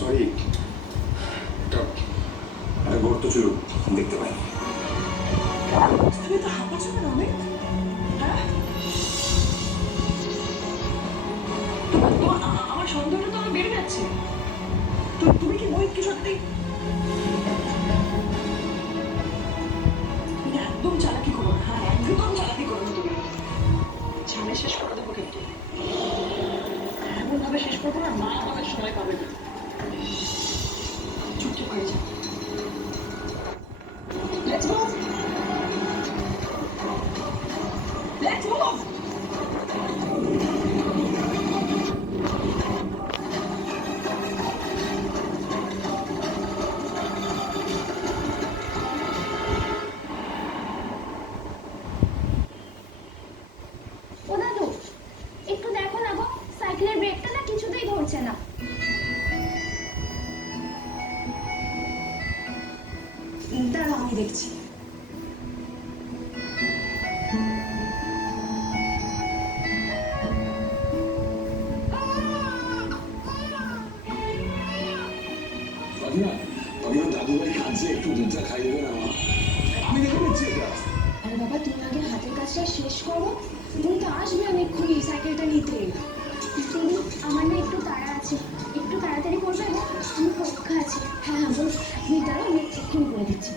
Sorry, একটা গর্ত ছিল, দেখতে পাই। তুমি তো হাঁপাচ্ছ না অনেক, হ্যাঁ? আমার সন্দেহটা তো আমার বেড়ে যাচ্ছে। তুমি কি মোহিতকে সত্যি একদম চালাকি করো না? হ্যাঁ, একদম চালাকি করো না তুমি। ঝামেলা শেষ করে দেবো কিন্তু, এমন ভাবে শেষ করবো না, মা আমাদের সময় পাবে না। চুপচাপ হয়ে যাও। Let's move! Let's move! ও দাদু, একটু দেখো না গো, সাইকেলের ব্রেকটা না কিছুতেই ধরছে না। দাঁড়াও, আমি দেখছি। দাদু ভাই কাঁদছে, একটু দুধটা খাই দেবে না? আমি দেখে নিচ্ছি এটা। আরে বাবা, তুমি আগে হাতের কাজটা শেষ করো, তুমি তো আসবে অনেকক্ষণই সাইকেলটা নিতে। দিদি, আমার না একটু তাড়া আছে, একটু তাড়াতাড়ি করবে গো, আমার পরীক্ষা আছে। হ্যাঁ হ্যাঁ, বলো, 1 মিনিট দাঁড়াও, আমি এক্ষুনি করে দিচ্ছি।